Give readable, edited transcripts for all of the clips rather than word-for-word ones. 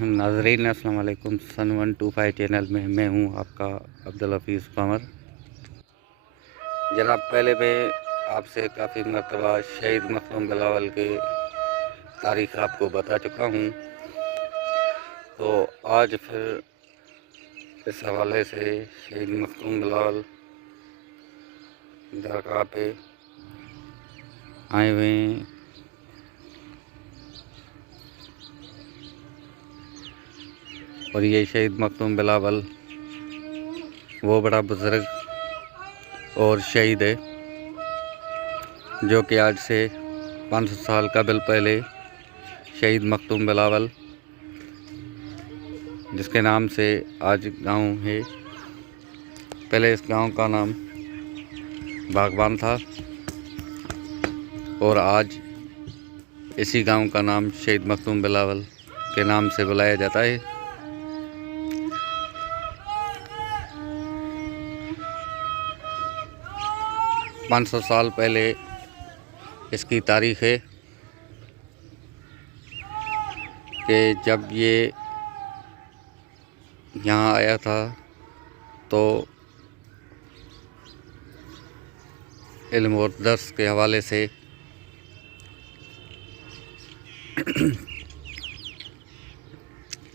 नाज़रीन अस्सलाम वालेकुम। सन 125 चैनल में मैं हूं आपका अब्दुल हफीज़ कमर। जनाब, पहले मैं आपसे काफ़ी मरतबा शहीद मखदूम बिलावल के तारीख़ आपको बता चुका हूं, तो आज फिर इस हवाले से शहीद मखदूम बिलावल दरगाह पे आए हुए हैं। और ये शहीद मखदूम बिलावल वो बड़ा बुज़ुर्ग और शहीद है जो कि आज से 500 साल कबल पहले शहीद मखदूम बिलावल, जिसके नाम से आज गांव है। पहले इस गांव का नाम बागबान था और आज इसी गांव का नाम शहीद मखदूम बिलावल के नाम से बुलाया जाता है। पाँच 500 साल पहले इसकी तारीख़ है कि जब ये यहाँ आया था तो इल्म और दर्स के हवाले से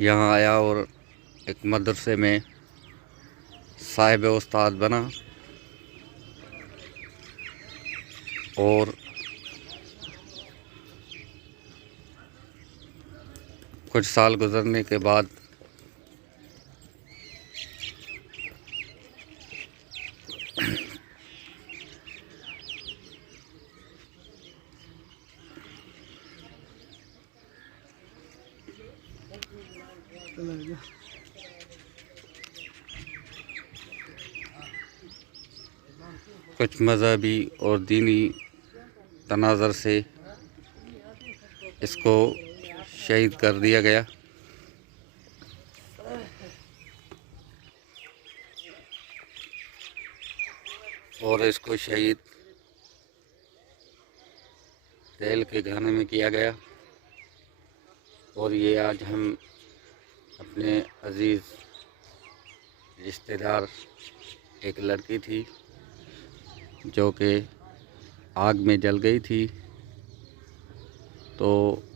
यहाँ आया और एक मदरसे में साहिब उस्ताद बना और कुछ साल गुजरने के बाद कुछ मज़हबी और दीनी तनाज़र से इसको शहीद कर दिया गया। और इसको शहीद तेल के घाने में किया गया। और ये आज हम अपने अजीज़ रिश्तेदार, एक लड़की थी जो कि आग में जल गई थी, तो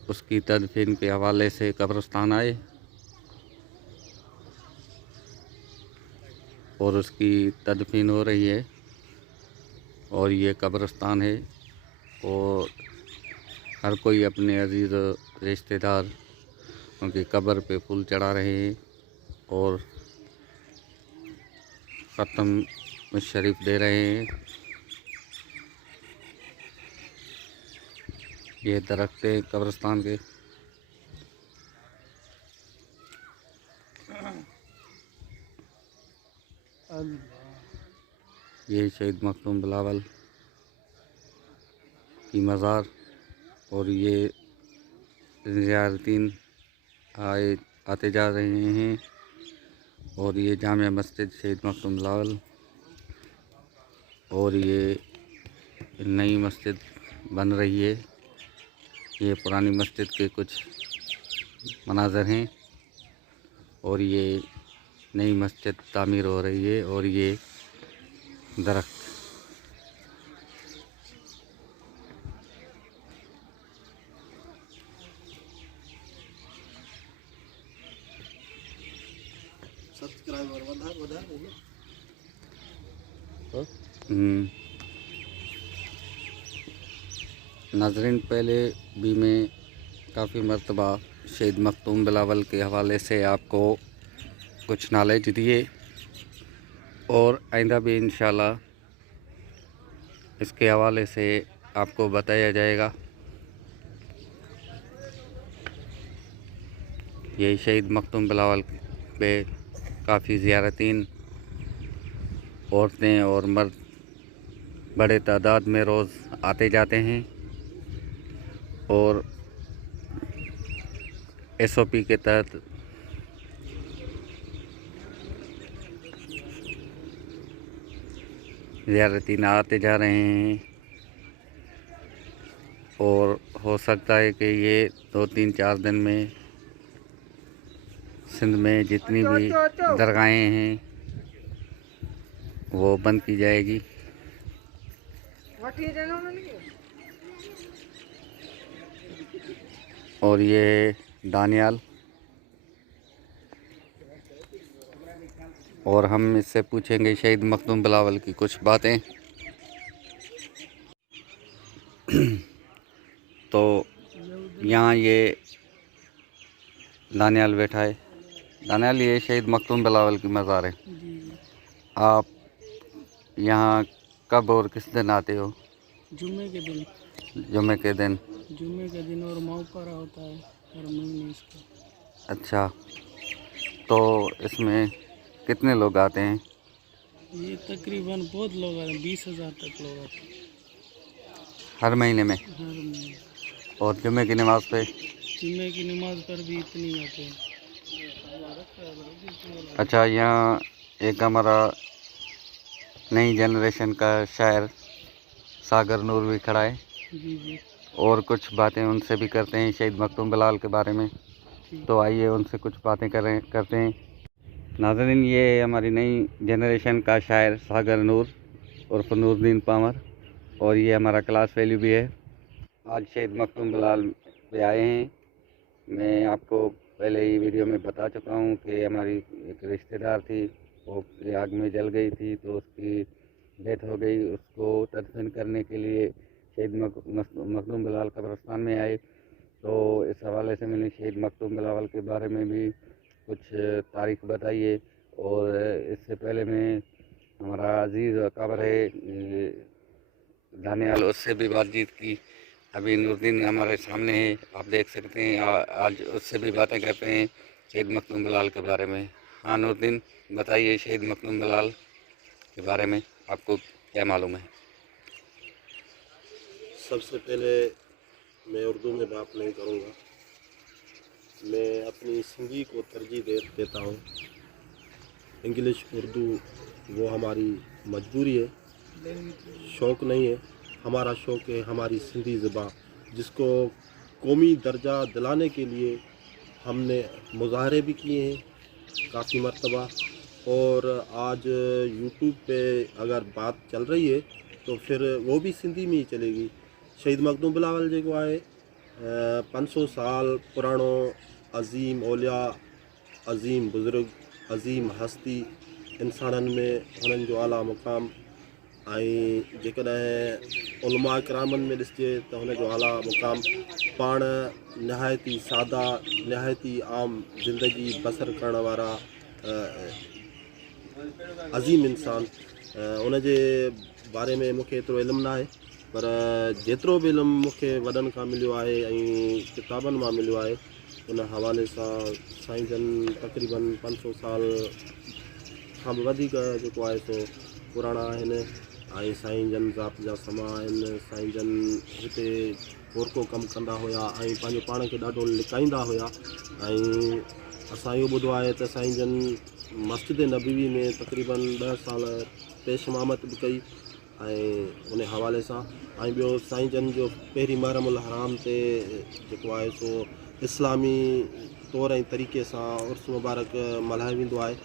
उसकी तदफीन के हवाले से कब्रिस्तान आए और उसकी तदफीन हो रही है। और ये कब्रिस्तान है और हर कोई अपने अजीज़ रिश्तेदार उनकी कब्र पे फूल चढ़ा रहे हैं और ख़त्म शरीफ दे रहे हैं। ये दरख्त है कब्रिस्तान के। ये शहीद मखदूम बिलावल की मज़ार और ये ज़ियारतीन आते जा रहे हैं। और ये जामिया मस्जिद शहीद मखदूम बिलावल और ये नई मस्जिद बन रही है। ये पुरानी मस्जिद के कुछ मनाज़र हैं और ये नई मस्जिद तामीर हो रही है। और ये दरख्त नाज़रीन, पहले भी मैं काफ़ी मरतबा शहीद मखदूम बिलावल के हवाले से आपको कुछ नॉलेज दिए और आइंदा भी इंशाल्लाह इसके हवाले से आपको बताया जाएगा। ये शहीद मखदूम बिलावल पे काफ़ी ज़ियारतीन औरतें और मर्द बड़े तादाद में रोज़ आते जाते हैं और SOP के तहत ज़ियारतीन आते जा रहे हैं। और हो सकता है कि ये 2-3-4 दिन में सिंध में जितनी भी दरगाहें हैं वो बंद की जाएगी। और ये है दानियाल, और हम इससे पूछेंगे शहीद मखदूम बिलावल की कुछ बातें। तो यहाँ ये दानियाल बैठा है। दानियाल, ये शहीद मखदूम बिलावल की मज़ार है। आप यहाँ कब और किस दिन आते हो? जुम्मे के दिन। जुम्मे के दिन? जुम्मे के दिन, और मौका होता है हर महीने इसका। अच्छा, तो इसमें कितने लोग आते हैं? ये तकरीबन बहुत लोग आते हैं, 20,000 तक लोग आते हैं हर महीने में? हर महीने। और जुम्मे की नमाज़ पे? जुम्मे की नमाज पर भी इतनी आते हैं। अच्छा, यहाँ एक हमारा नई जनरेशन का शायर सागर नूर भी खड़ा है। जी जी। और कुछ बातें उनसे भी करते हैं शहीद मखदूम बिलावल के बारे में। तो आइए उनसे कुछ बातें करते हैं। नाज़रीन, ये हमारी नई जनरेशन का शायर सागर नूर उर्फ नूरुद्दीन पामर, और ये हमारा क्लास फेलो भी है। आज शहीद मखदूम बिलावल पे आए हैं। मैं आपको पहले ही वीडियो में बता चुका हूँ कि हमारी एक रिश्तेदार थी, वो आग में जल गई थी, तो उसकी डेथ हो गई। उसको दफन करने के लिए शहीद मखदूम बिलावल कब्रिस्तान में आए। तो इस हवाले से मैंने शहीद मखदूम बिलावल के बारे में भी कुछ तारीख बताई है। और इससे पहले मैं हमारा अजीज़ कब्र है दानियाल, उससे भी बातचीत की। अभी नूरुद्दीन हमारे सामने है, आप देख सकते हैं। आज उससे भी बातें करते हैं शहीद मखदूम बिलावल के बारे में। हाँ नूरुद्दीन, बताइए शहीद मखदूम बिलावल के बारे में आपको क्या मालूम है? सबसे पहले मैं उर्दू में बात नहीं करूँगा, मैं अपनी सिंधी को तरजीह देता हूँ। इंग्लिश उर्दू वो हमारी मजबूरी है, शौक़ नहीं है। हमारा शौक़ है हमारी सिंधी ज़बान, जिसको कौमी दर्जा दिलाने के लिए हमने मुज़ाहरे भी किए हैं काफ़ी मरतबा। और आज यूट्यूब पे अगर बात चल रही है तो फिर वो भी सिंधी में ही चलेगी। शहीद मखदूम बिलावल जेको आहे 500 साल पुराणो अज़ीम औलिया, अज़ीम बुज़ुर्ग, अज़ीम हस्ती, इंसाननि में हुननि जो आला मुक़ाम। ऐं जेकॾहिं उलमा किरामनि में ॾिसिजे त हुन जो आला मुक़ाम पाण नहायती सादा, नहायती आम ज़िंदगी बसर करण वारा अज़ीम इंसान। उन जे बारे में मूंखे एतिरो इल्मु न आहे, पर जेतिरो बि इल्मु मूंखे वॾनि खां मिलियो आहे ऐं किताबनि मां मिलियो आहे, उन हवाले सां साईं जन तक़रीबन 500 साल खां बि वधीक जेको आहे सो पुराणा आहिनि। ऐं साईं जन ज़ात जा समा आहिनि। साईं जन हिते गोरको कमु कंदा हुआ ऐं पंहिंजो पाण खे ॾाढो लिकाईंदा हुआ। ऐं असां इहो ॿुधो आहे त साईं जन मस्जिद नबवी में तक़रीबन 10 साल पेश इमामत बि कई। ऐं उन हवाले सां ऐं ॿियो साईं जन जो पहिरीं महरमुल हराम ते जेको आहे सो इस्लामी तौर ऐं तरीक़े सां उर्स मुबारक मल्हायो वेंदो आहे।